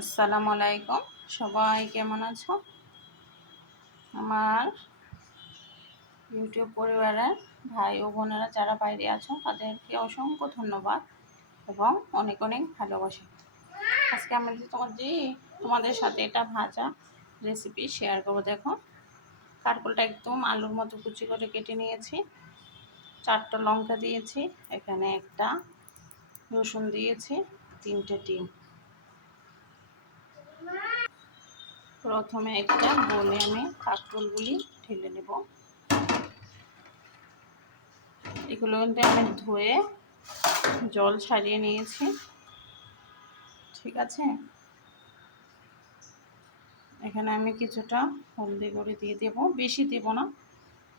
আসসালামু আলাইকুম। সবাই কেমন আছো? আমার ইউটিউব পরিবারের ভাই ও বোনেরা যারা বাইরে আছো, তাদেরকে অসংখ্য ধন্যবাদ এবং অনেক অনেক ভালোবাসা। আজকে আমি তোমার জি, তোমাদের সাথে এটা ভাজা রেসিপি শেয়ার করব। দেখো, কারকুলটা একদম আলুর মতো কুচি করে কেটে নিয়েছি। চারটা লঙ্কা দিয়েছি, এখানে একটা রসুন দিয়েছি, তিনটে ডিম। প্রথমে একটা বলে আমি কাঁকরোলগুলি ঢেলে নেব। এগুলো কিন্তু আমি ধুয়ে জল ছাড়িয়ে নিয়েছি। ঠিক আছে? এখানে আমি কিছুটা হলদি করে দিয়ে দেব। বেশি দেব না,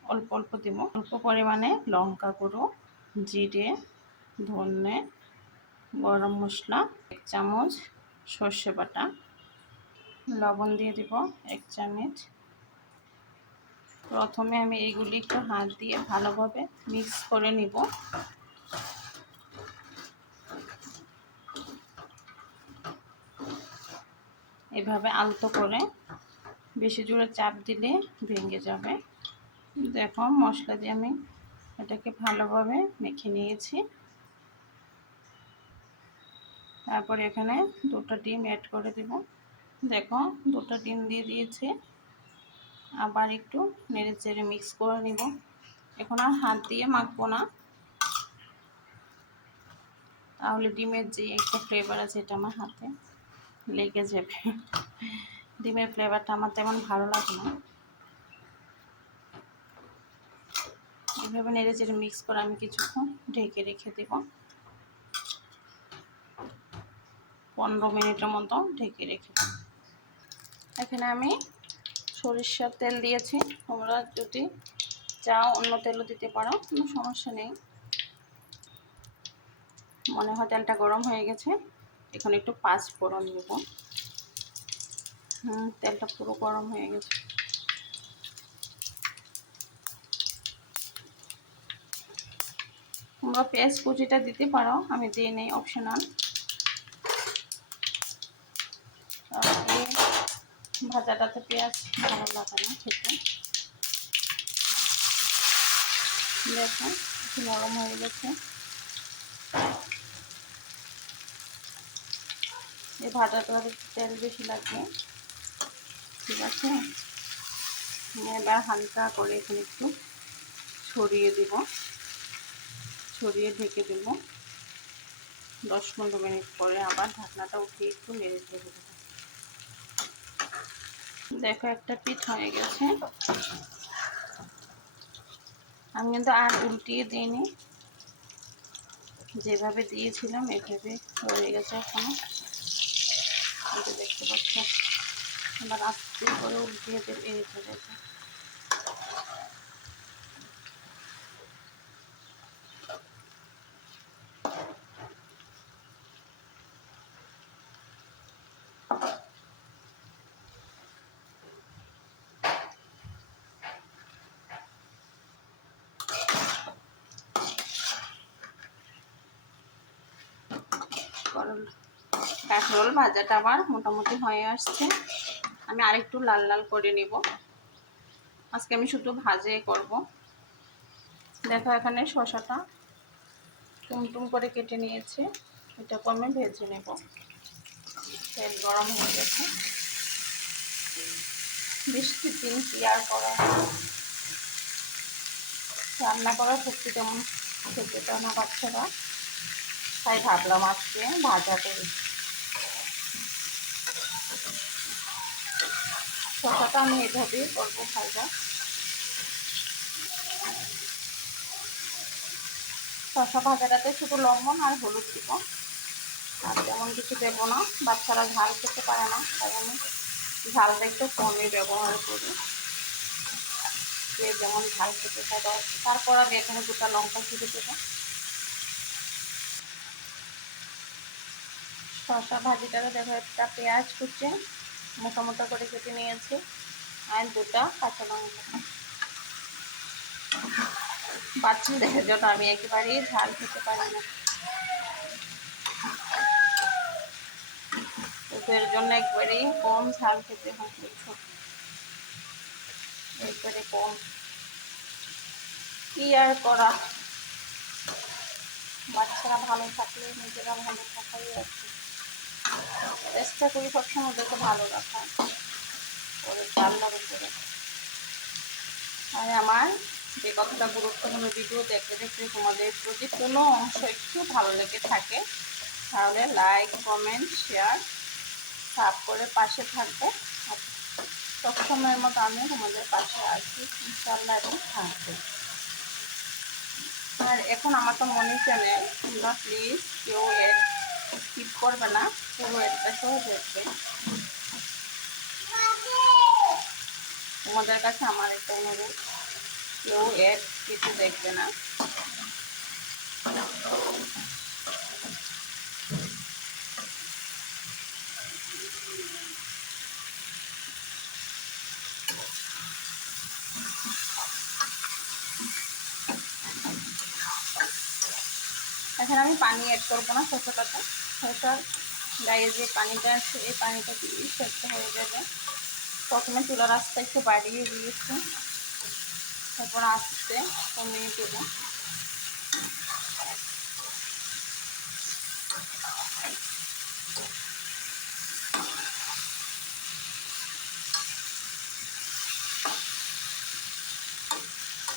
অল্প অল্প দেব। অল্প পরিমাণে লঙ্কা গুঁড়ো, জিরে, ধনে, গরম মশলা, এক চামচ সর্ষে বাটা। লবণ দিয়ে দিব এক চামচ। প্রথমে আমি এইগুলি একটু হাত দিয়ে ভালোভাবে মিক্স করে নিব। এভাবে আলতো করে বেশি জোরে চাপ দিলে ভেঙে যাবে। দেখো মশলা দিয়ে আমি এটাকে ভালোভাবে মেখে নিয়েছি। তারপর এখানে দুটো ডিম অ্যাড করে দেবো। দেখো, দুটো ডিম দিয়ে দিয়েছে। আবার একটু নেড়ে চেড়ে মিক্স করে নিব। এখন আর হাত দিয়ে মাখবো না। তাহলে ডিমের যে একটা ফ্লেভার আছে, এটা আমার হাতে লেগে যাবে। ডিমের ফ্লেভারটা আমার তেমন ভালো লাগে না। এভাবে নেড়ে চেড়ে মিক্স করে আমি কিছুক্ষণ ঢেকে রেখে দেব। পনেরো মিনিটের মতো ঢেকে রেখে দেব। এখানে আমি সরিষার তেল দিয়েছি, তোমরা যদি চাও অন্য তেলও দিতে পারো, কোনো সমস্যা নেই। মনে হয় তেলটা গরম হয়ে গেছে, এখন একটু পাঁচ ফোড়ন দেব। হুম, তেলটা পুরো গরম হয়ে গেছে। তোমরা পেঁয়াজ কুচিটা দিতে পারো, আমি দিয়ে নেই অপশনাল ভাজাটাতে পেঁয়াজ ভালো লাগে না খেতে। দেখো একটু নরম হয়ে গেছে। এই ভাজাটা তেল বেশি লাগবে। ঠিক আছে? এবার হালকা করে এখানে একটু ছড়িয়ে দিব। ছড়িয়ে ঢেকে দেব। দশ পনেরো মিনিট পরে আবার ঢাকনাটা উঠিয়ে একটু নেড়ে দেবো। দেখো, একটা পিঠ হয়ে গেছে। আমি কিন্তু আর উল্টিয়ে দিইনি। যেভাবে দিয়েছিলাম, এভাবে হয়ে গেছে এখনও। দেখতে পাচ্ছ, এবার আস্তে করে উল্টিয়ে দেবে, এই গেছে কাঁকরোল ভাজাটা আমার মোটামুটি হয়ে আসছে। আমি আরেকটু লাল লাল করে নেব। আজকে আমি শুধু ভাজে করব। দেখো এখানে শশাটা টুমটুম করে কেটে নিয়েছে। এটাকে আমি ভেজে নেব। তেল গরম হয়ে গেছে। দিন কি আর করা রান্না করা সত্যি তেমন খেতে চায় না বাচ্চারা? তাই ভাবলাম আজকে ভাজা করি শসাটা আমি এভাবেই করব ভাজা। শসা ভাজাটাতে শুধু লবণ আর হলুদ দিব। আর তেমন কিছু দেবো না, বাচ্চারা ঝাল খেতে পারে না, তাই আমি ঝালটা একটু কমই ব্যবহার করি। যেমন ঝাল খেতে চায় তারপর আমি এখানে দুটা লঙ্কা ছিঁড়ে দেবো। শসা ভাজিটাকে দেখো, একটা পেঁয়াজ কুচে, মোটা মোটা করে কেটে নিয়েছি, আর দুটা কাঁচা লঙ্কা। বাচ্চাদের জন্য আমি একেবারেই ঝাল খেতে পারি না। দুধের জন্য একবারেই কম ঝাল খেতে হয় একবারে কম। কি আর করা? বাচ্চারা ভালো থাকলে, নিজেরা ভালো থাকাই কি। চেষ্টা করি সবসময় ওদেরকে ভালো রাখা। ওদের ভালো লাগে করে। আর আমার যে কতটা গুরুত্বপূর্ণ ভিডিও দেখতে দেখতে তোমাদের প্রতি কোনো অংশ একটু ভালো লেগে থাকে, তাহলে লাইক কমেন্ট শেয়ার সাব করে পাশে থাকবে। সবসময়ের মতো আমি তোমাদের পাশে আসি ইনশাল্লাহ এবং থাকব। আর এখন আমার তো মনে চ্যানেল তোমরা প্লিজ কেউ এড স্কিপ করবে না। পুরো এডটা সহ দেখবে তোমাদের কাছে আমার একটা অনুরোধ, কেউ এড কিছু দেখবে না। আমি পানি অ্যাড করব না শসাটাতে শসার গায়ে যে পানিটা আছে, এই পানিটা দিয়ে সেদ্ধ হয়ে যাবে। প্রথমে চুলার রাস্তা একটু বাড়িয়ে দিয়েছি। তারপর আস্তে কমিয়ে দেবো।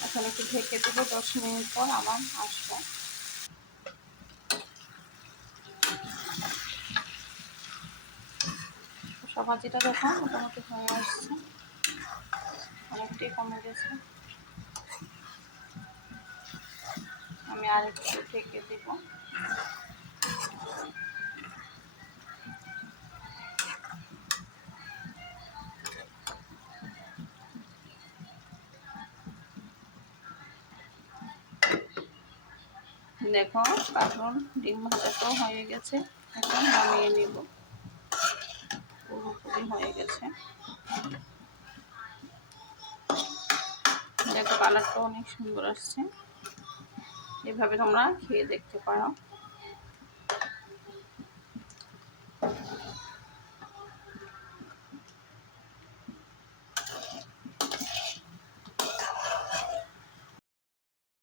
এখন একটু ঢেকে দেবো দশ মিনিট পর আবার আসব। সবাজিটা দেখো মোটামুটি হয়ে আসছে। অনেকটাই কমে গেছে। আমি আর একটু ঢেকে দেবো। দেখো কারণ ডিম ভাজাটাও হয়ে গেছে। এখন নামিয়ে নিব। পুরোপুরি হয়ে গেছে। দেখো কালারটা অনেক সুন্দর আসছে। এভাবে তোমরা খেয়ে দেখতে পারো।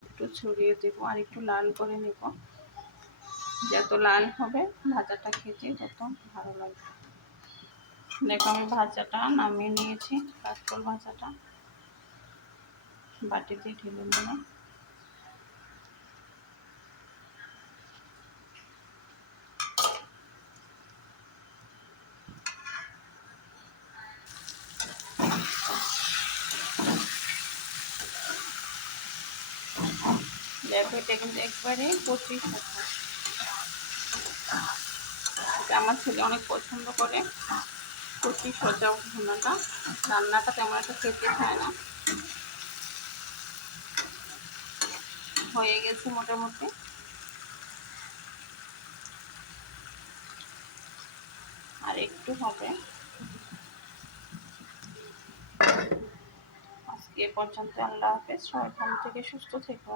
একটু ছড়িয়ে দেবো আর একটু লাল করে নেব। যত লাল হবে ভাজাটা খেতে তত ভালো লাগবে। দেখো আমি ভাজাটা নামিয়ে নিয়েছি, কাঁচকল ভাজাটা। বাটিতে ঢেলে নিয়ে দেখো এটা কিন্তু একবারে কচি আমার ছেলে অনেক পছন্দ করে। কচি সজা ভুনাটা। রান্নাটা তেমন একটা খেতে খায় না। হয়ে গেছে মোটামুটি। আর একটু হবে। আজকে পর্যন্ত আল্লাহ হাফেজ। সবাই থেকে সুস্থ থেকো।